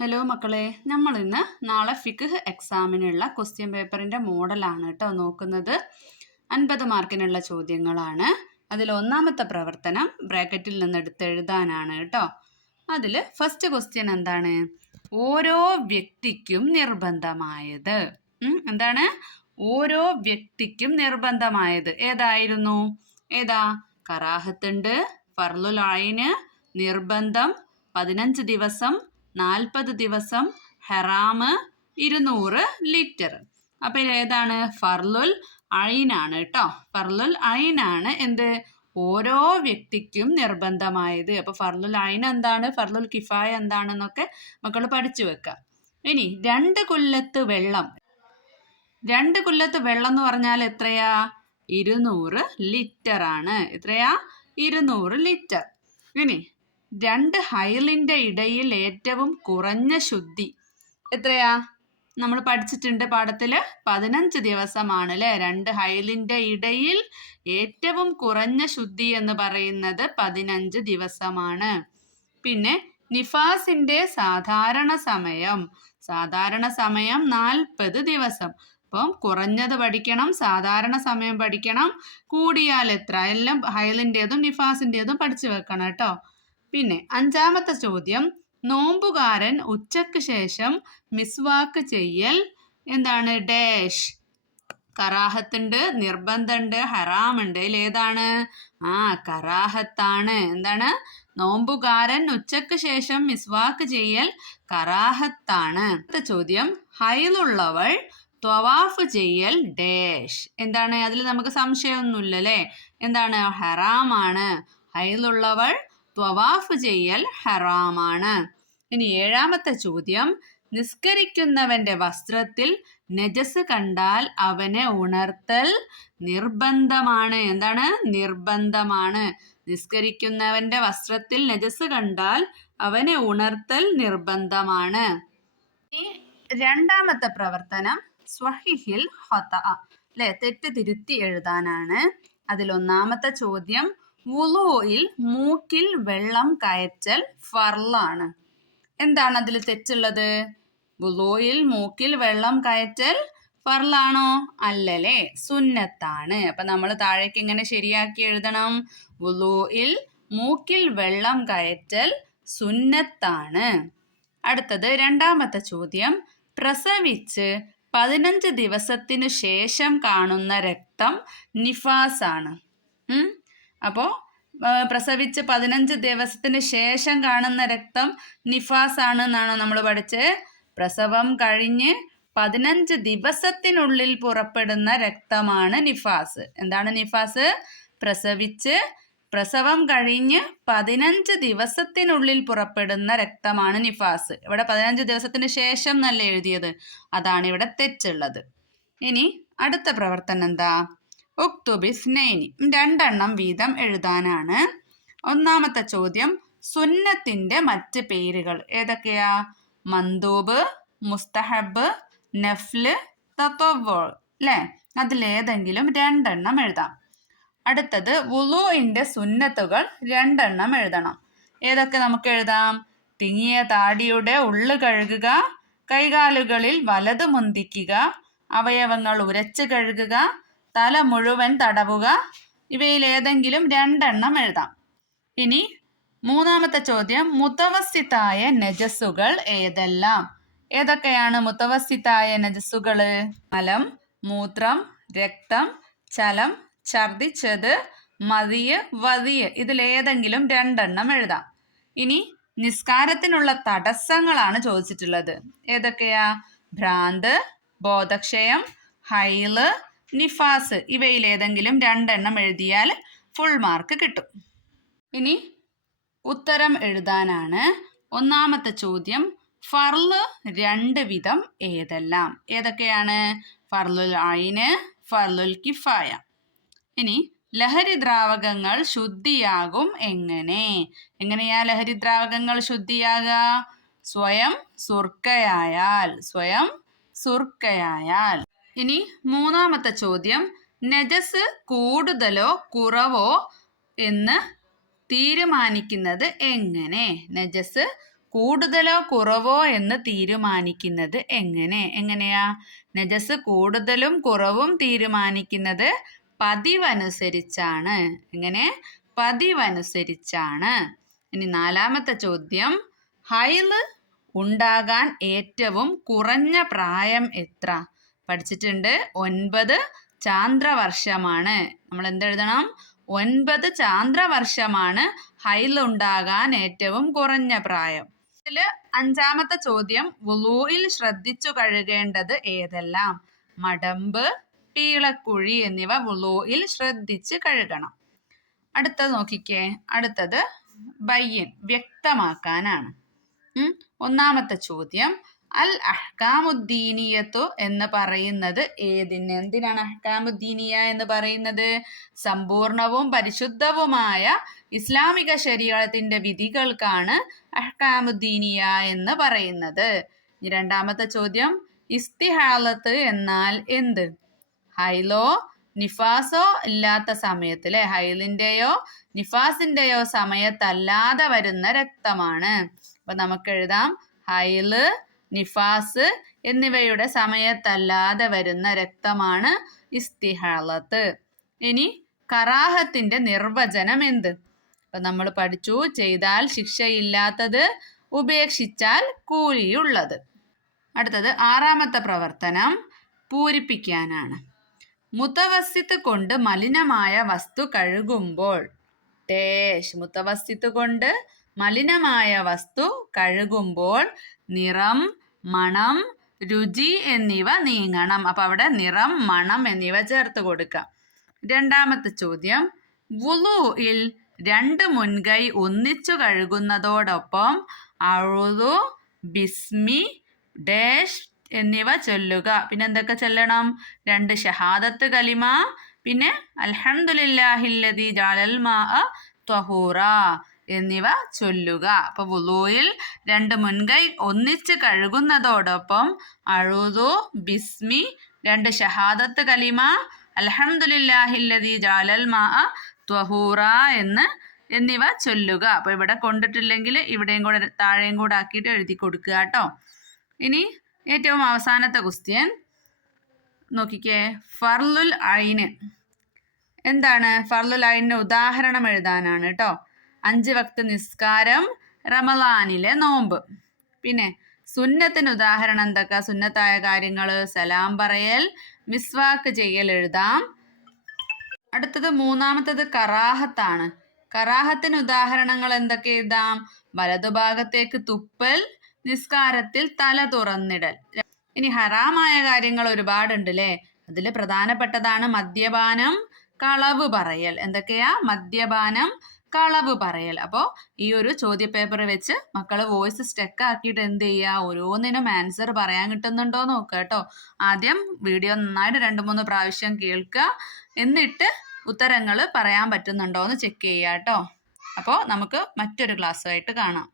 Hello മക്കളെ, നമ്മൾ ഇന്ന് നാളെ ഫിഖ് എക്സാമിനുള്ള ക്വസ്റ്റ്യൻ പേപ്പറിൻ്റെ മോഡലാണ് കേട്ടോ നോക്കുന്നത്. 50 മാർക്കിനുള്ള ചോദ്യങ്ങളാണ്. അതിൽ ഒന്നാമത്തെ പ്രവർത്തനം ബ്രാക്കറ്റിൽ നിന്ന് എടുത്ത് എഴുതാനാണ് കേട്ടോ. അതിൽ ഫസ്റ്റ് ക്വസ്റ്റ്യൻ എന്താണ്? ഓരോ വ്യക്തിക്കും നിർബന്ധമായത്. എന്താണ്? ഓരോ വ്യക്തിക്കും നിർബന്ധമായത് ഏതായിരുന്നു? ഏതാ? കറാഹത്തുണ്ട്, ഫർളുൽ ഐന്, നിർബന്ധം, 15 ദിവസം, 40 ദിവസം, ഹറാമ്, 200 ലിറ്റർ. അപ്പം ഏതാണ്? ഫർളുൽ ഐനാണ് കേട്ടോ. ഫർളുൽ ഐനാണ് എന്ത്? ഓരോ വ്യക്തിക്കും നിർബന്ധമായത്. അപ്പോൾ ഫർളുൽ ഐൻ എന്താണ്, ഫർളുൽ കിഫായ എന്താണെന്നൊക്കെ മക്കൾ പഠിച്ചു വെക്കാം. ഇനി 2 കുല്ലത്ത് വെള്ളം. 2 കുല്ലത്ത് വെള്ളം എന്ന് പറഞ്ഞാൽ എത്രയാ? 200 ലിറ്റർ ആണ്. എത്രയാ? 200 ലിറ്റർ. ഇനി 2 ഹൈലിൻ്റെ ഇടയിൽ ഏറ്റവും കുറഞ്ഞ ശുദ്ധി എത്രയാ? നമ്മൾ പഠിച്ചിട്ടുണ്ട് പാഠത്തിൽ 15 ദിവസമാണ് അല്ലേ? 2 ഹൈലിൻ്റെ ഇടയിൽ ഏറ്റവും കുറഞ്ഞ ശുദ്ധി എന്ന് പറയുന്നത് 15 ദിവസമാണ്. പിന്നെ നിഫാസിൻ്റെ സാധാരണ സമയം 40 ദിവസം. അപ്പം കുറഞ്ഞത് പഠിക്കണം, സാധാരണ സമയം പഠിക്കണം, കൂടിയാൽ എത്ര, എല്ലാം ഹൈലിൻ്റെതും നിഫാസിൻ്റെതും പഠിച്ചു വെക്കണം കേട്ടോ. പിന്നെ 5ാമത്തെ ചോദ്യം, നോമ്പുകാരൻ ഉച്ചയ്ക്ക് ശേഷം മിസ്വാക്ക് ചെയ്യൽ എന്താണ്? ഡാഷ്. കറാഹത്തുണ്ട്, നിർബന്ധമുണ്ട്, ഹറാമുണ്ട്. ഇതിലേതാണ്? കറാഹത്താണ്. എന്താണ്? നോമ്പുകാരൻ ഉച്ചയ്ക്ക് ശേഷം മിസ്വാക്ക് ചെയ്യൽ കറാഹത്താണ്. അടുത്ത ചോദ്യം, ഹൈലുള്ളവൾ ത്വവാഫ് ചെയ്യൽ ഡാഷ്. എന്താണ്? അതിൽ നമുക്ക് സംശയമൊന്നുമില്ല അല്ലേ? എന്താണ്? ഹറാമാണ്. ഹൈലുള്ളവൾ ത്വവാഫ് ചെയ്യൽ ഹറാമാണ്. ഇനി 7ാമത്തെ ചോദ്യം, നിസ്കരിക്കുന്നവന്റെ വസ്ത്രത്തിൽ നജസ് കണ്ടാൽ അവനെ ഉണർത്തൽ നിർബന്ധമാണ്. എന്താണ്? നിർബന്ധമാണ്. നിസ്കരിക്കുന്നവന്റെ വസ്ത്രത്തിൽ നജസ് കണ്ടാൽ അവനെ ഉണർത്തൽ നിർബന്ധമാണ്. ഇനി 2ാമത്തെ പ്രവർത്തനം സ്വഹിഹിൽ ഖതഅ അല്ലെ, തെറ്റ് തിരുത്തി എഴുതാനാണ്. അതിൽ 1ാമത്തെ ചോദ്യം, വുളൂഇൽ മൂക്കിൽ വെള്ളം കയറ്റൽ ഫർളാണ്. എന്താണ് അതിൽ തെറ്റുള്ളത്? വുളൂഇൽ മൂക്കിൽ വെള്ളം കയറ്റൽ ഫർളാണോ? അല്ലല്ലേ, സുന്നത്താണ്. അപ്പം നമ്മൾ താഴേക്ക് എങ്ങനെ ശരിയാക്കി എഴുതണം? വുളൂഇൽ മൂക്കിൽ വെള്ളം കയറ്റൽ സുന്നത്താണ്. അടുത്തത് 2ാമത്തെ ചോദ്യം, പ്രസവിച്ച് 15 ദിവസത്തിനു ശേഷം കാണുന്ന രക്തം നിഫാസാണ്. അപ്പോൾ പ്രസവിച്ച് 15 ദിവസത്തിന് ശേഷം കാണുന്ന രക്തം നിഫാസാണ് എന്നാണ് നമ്മൾ പഠിച്ചത്. പ്രസവം കഴിഞ്ഞ് 15 ദിവസത്തിനുള്ളിൽ പുറപ്പെടുന്ന രക്തമാണ് നിഫാസ്. എന്താണ് നിഫാസ്? പ്രസവം കഴിഞ്ഞ് 15 ദിവസത്തിനുള്ളിൽ പുറപ്പെടുന്ന രക്തമാണ് നിഫാസ്. ഇവിടെ 15 ദിവസത്തിന് ശേഷം എന്നല്ല എഴുതിയത്, അതാണ് ഇവിടെ തെറ്റുള്ളത്. ഇനി അടുത്ത പ്രവർത്തനം എന്താ? ഉക്തുബിസ്നൈനി, 2 എണ്ണം വീതം എഴുതാനാണ്. 1ാമത്തെ ചോദ്യം, സുന്നത്തിന്റെ മറ്റ് പേരുകൾ ഏതൊക്കെയാ? മന്ദൂബ്, മുസ്തഹബ്, നഫ്ല്, തത്വ്വു അല്ലേ? അതിലേതെങ്കിലും 2 എണ്ണം എഴുതാം. അടുത്തത്, വുളൂഇന്റെ സുന്നത്തുകൾ 2 എണ്ണം എഴുതണം. ഏതൊക്കെ നമുക്ക് എഴുതാം? തിങ്ങിയ താടിയുടെ ഉള്ളു കഴുകുക, കൈകാലുകളിൽ വലത് മുന്തിക്കുക, അവയവങ്ങൾ ഉരച്ച് കഴുകുക, തല മുഴുവൻ തടവുക. ഇവയിൽ ഏതെങ്കിലും 2 എണ്ണം എഴുതാം. ഇനി 3ാമത്തെ ചോദ്യം, മുതവസ്സിത്തായ നജസുകൾ ഏതെല്ലാം? ഏതൊക്കെയാണ് മുതവസ്സിത്തായ നജസുകൾ? മലം, മൂത്രം, രക്തം, ചലം, ഛർദിച്ചത്, മതിയ്, വതിയ്. ഇതിലേതെങ്കിലും 2 എണ്ണം എഴുതാം. ഇനി നിസ്കാരത്തിനുള്ള തടസ്സങ്ങളാണ് ചോദിച്ചിട്ടുള്ളത്. ഏതൊക്കെയാ? ഭ്രാന്ത്, ബോധക്ഷയം, ഹൈല്, നിഫാസ്. ഇവയിലേതെങ്കിലും 2 എണ്ണം എഴുതിയാൽ ഫുൾ മാർക്ക് കിട്ടും. ഇനി ഉത്തരം എഴുതാനാണ്. 1ാമത്തെ ചോദ്യം, ഫർള് 2 വിധം ഏതെല്ലാം? ഏതൊക്കെയാണ്? ഫർളുൽ ഐന്, ഫർളുൽ കിഫായ. ഇനി ലഹരിദ്രാവകങ്ങൾ ശുദ്ധിയാകും എങ്ങനെ? എങ്ങനെയാ ലഹരിദ്രാവകങ്ങൾ ശുദ്ധിയാകുക? സ്വയം സുർക്കയായാൽ. ഇനി 3ാമത്തെ ചോദ്യം, നജസ് കൂടുതലോ കുറവോ എന്ന് തീരുമാനിക്കുന്നത് എങ്ങനെ? നജസ് കൂടുതലോ കുറവോ എന്ന് തീരുമാനിക്കുന്നത് എങ്ങനെയാ? നജസ് കൂടുതലും കുറവും തീരുമാനിക്കുന്നത് പതിവനുസരിച്ചാണ്. എങ്ങനെ? പതിവനുസരിച്ചാണ്. ഇനി 4ാമത്തെ ചോദ്യം, ഹൈള് ഉണ്ടാകാൻ ഏറ്റവും കുറഞ്ഞ പ്രായം എത്ര? പഠിച്ചിട്ടുണ്ട്. 9 ചാന്ദ്രവർഷമാണ്. നമ്മൾ എന്തെഴുതണം? 9 ചാന്ദ്രവർഷമാണ് ഹൈള് ഉണ്ടാകാൻ ഏറ്റവും കുറഞ്ഞ പ്രായം. ഇതിൽ 5ാമത്തെ ചോദ്യം, വുളൂഇൽ ശ്രദ്ധിച്ചു കഴുകേണ്ടത് ഏതെല്ലാം? മടമ്പ്, പീളക്കുഴി എന്നിവ വുളൂഇൽ ശ്രദ്ധിച്ച് കഴുകണം. അടുത്തത് നോക്കിക്കേ. അടുത്തത് ബയ്യിൻ, വ്യക്തമാക്കാനാണ്. 1ാമത്തെ ചോദ്യം, അൽ അഹ്കാമുദ്ദീനിയത്തു എന്ന് പറയുന്നത് ഏതിന്? എന്തിനാണ് അഹ്കാമുദ്ദീനിയ എന്ന് പറയുന്നത്? സമ്പൂർണവും പരിശുദ്ധവുമായ ഇസ്ലാമിക ശരീഅത്തിന്റെ വിധികൾക്കാണ് അഹ്കാമുദ്ദീനിയ എന്ന് പറയുന്നത്. 2ാമത്തെ ചോദ്യം, ഇസ്തിഹാലത്ത് എന്നാൽ എന്ത്? ഹൈലോ നിഫാസോ ഇല്ലാത്ത സമയത്ത്, അല്ലെ? ഹൈലിന്റെയോ നിഫാസിന്റെയോ സമയത്തല്ലാതെ വരുന്ന രക്തമാണ്. അപ്പൊ നമുക്ക് എഴുതാം, ഹൈല്, നിഫാസ് എന്നിവയുടെ സമയത്തല്ലാതെ വരുന്ന രക്തമാണ് ഇസ്തിഹാലത്ത്. ഇനി കറാഹത്തിന്റെ നിർവചനം എന്ത്? അപ്പൊ നമ്മൾ പഠിച്ചു, ചെയ്താൽ ശിക്ഷയില്ലാത്തത്, ഉപേക്ഷിച്ചാൽ കൂലിയുള്ളത്. അടുത്തത് 6ാമത്തെ പ്രവർത്തനം പൂരിപ്പിക്കാനാണ്. മുതവസ്സിത്ത് കൊണ്ട് മലിനമായ വസ്തു കഴുകുമ്പോൾ മുതവസ്സിത്ത് കൊണ്ട് മലിനമായ വസ്തു കഴുകുമ്പോൾ നിറം, മണം, രുചി എന്നിവ നീങ്ങണം. അപ്പൊ അവിടെ നിറം, മണം എന്നിവ ചേർത്ത് കൊടുക്കാം. 2ാമത്തെ ചോദ്യം, വുളൂഇൽ 2 മുൻകൈ ഒന്നിച്ചു കഴുകുന്നതോടൊപ്പം അഊദു, ബിസ്മി, ഡാഷ് എന്നിവ ചൊല്ലുക. പിന്നെ എന്തൊക്കെ ചൊല്ലണം? 2 ഷഹാദത്ത് കലിമ, പിന്നെ അൽഹംദുലില്ലാഹില്ലദീ ജഅലൽ മാഅ ത്വഹൂറ എന്നിവ ചൊല്ലുക. അപ്പൊ വുളൂഇൽ 2 മുൻകൈ ഒന്നിച്ച് കഴുകുന്നതോടൊപ്പം അഊദു, ബിസ്മി, 2 ഷഹാദത്ത് കലിമ, അൽഹംദുലില്ലാഹില്ലദീ ജഅലൽ മാഅ ത്വഹൂറ എന്നിവ ചൊല്ലുക. അപ്പൊ ഇവിടെ കൊണ്ടിട്ടില്ലെങ്കിൽ ഇവിടെയും കൂടെ താഴെയും കൂടെ ആക്കിയിട്ട് എഴുതി കൊടുക്കുക കേട്ടോ. ഇനി ഏറ്റവും അവസാനത്തെ ക്വസ്റ്റ്യൻ നോക്കിക്കേ. ഫർലുൽ ഐന് എന്താണ്? ഫർലുൽ ഐനിന് ഉദാഹരണം എഴുതാനാണ് കേട്ടോ. 5 വക്ത് നിസ്കാരം, റമളാനിലെ നോമ്പ്. പിന്നെ സുന്നത്തിന് ഉദാഹരണം എന്തൊക്കെ? സുന്നത്തായ കാര്യങ്ങൾ സലാം പറയൽ, മിസ്വാക്ക് ചെയ്യൽ എഴുതാം. അടുത്തത് 3ാമത്തത് കറാഹത്താണ്. കറാഹത്തിന് ഉദാഹരണങ്ങൾ എന്തൊക്കെ എഴുതാം? വലതുഭാഗത്തേക്ക് തുപ്പൽ, നിസ്കാരത്തിൽ തല തുറന്നിടൽ. ഇനി ഹറാമായ കാര്യങ്ങൾ ഒരുപാടുണ്ട് അല്ലേ? അതിൽ പ്രധാനപ്പെട്ടതാണ് മദ്യപാനം, കളവ് പറയൽ. എന്തൊക്കെയാ? മദ്യപാനം, കളവ് പറയൽ. അപ്പോൾ ഈ ഒരു ചോദ്യപേപ്പർ വെച്ച് മക്കൾ വോയിസ് സ്റ്റക്ക് ആക്കിയിട്ട് എന്ത് ചെയ്യുക? ഓരോന്നിനും ആൻസർ പറയാൻ കിട്ടുന്നുണ്ടോ നോക്കുക കേട്ടോ. ആദ്യം വീഡിയോ നന്നായിട്ട് 2-3 പ്രാവശ്യം കേൾക്കുക, എന്നിട്ട് ഉത്തരങ്ങൾ പറയാൻ പറ്റുന്നുണ്ടോ എന്ന് ചെക്ക് ചെയ്യുക കേട്ടോ. അപ്പോൾ നമുക്ക് മറ്റൊരു ക്ലാസ്സുമായിട്ട് കാണാം.